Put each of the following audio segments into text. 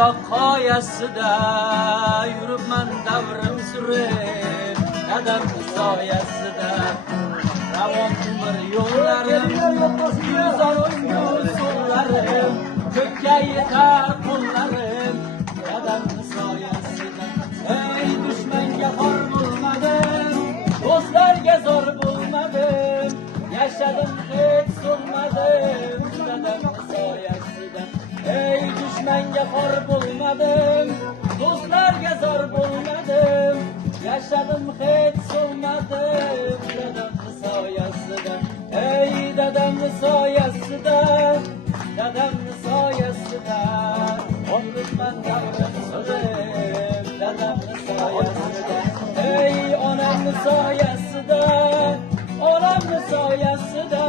qoyasida yuribman davrim surib, dadamni soyasida ravon umr yo'llarim, gulzor so'llarim, ko'kka yetar qo'llarim, dadamni soyasida. Ey dushmanga xor bo'lmadim, do'stlarga zor bo'lmadim, yashadim hech so'lmadim, dadamni soyasida. Ey dushmanga xor bo'lmadim, do'stlarga zor bo'lmadim, yashadim hech so'lmadim, dadamni soyasida. Ey dadamni soyasida, dadamni soyasida, yuribman davrim surib, dadamni soyasida. Ey onamni soyasida, onamni soyasida,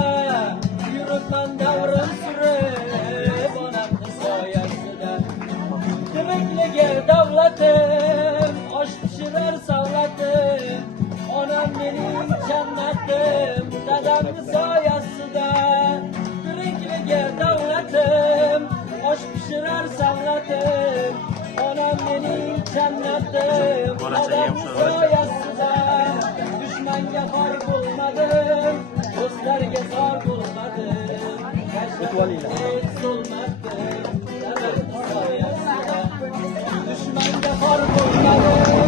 yuribman davrim surib, onamni soyasida. Tirikligi davlatim, osh pishirar savlatim, onam mening jannatim, dadamni soyasida. Tirikligi davlatim, osh pishirar savlatim, onam mening jannatim, dadamni soyasida. Dushmanga xor bo'lmadim, do'stlarga zor bo'lmadim, yashadim hech so'lmadim, dadamni soyasida. Dushmanga xor bo'lmadim,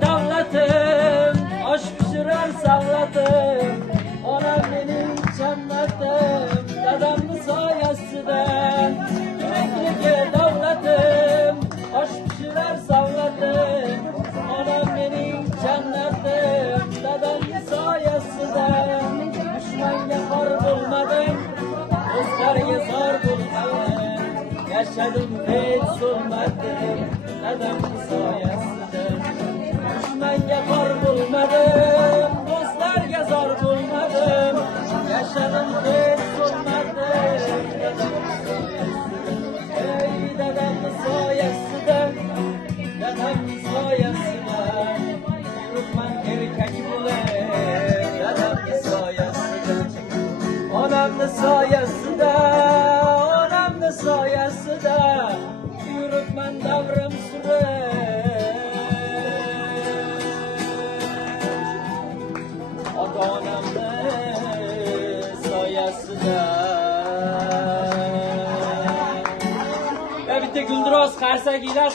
davlatim, osh pishirar savlatim, onam mening jannatim, dadamni soyasida. Tirikligi davlatim, osh pishirar savlatim, onam mening jannatim, dadamni soyasida. Dushmanga xor bo'lmadim, do'stlarga zor bo'lmadim, yashadim hech so'lmadim, dadamni soyasida. Dushmanga xor bo'lmadim, do'stlarga zor bo'lmadim, yashadim hech so'lmadim, dadamni soyasida. Ey dadamni soyasida, dadamni soyasida, yuribman erkak bo'lib, dadamni soyasida. Onamni soyasida, onamni soyasida, yuribman davrim surib, onamni soyasida. Bitta guldiroz qarsakiylar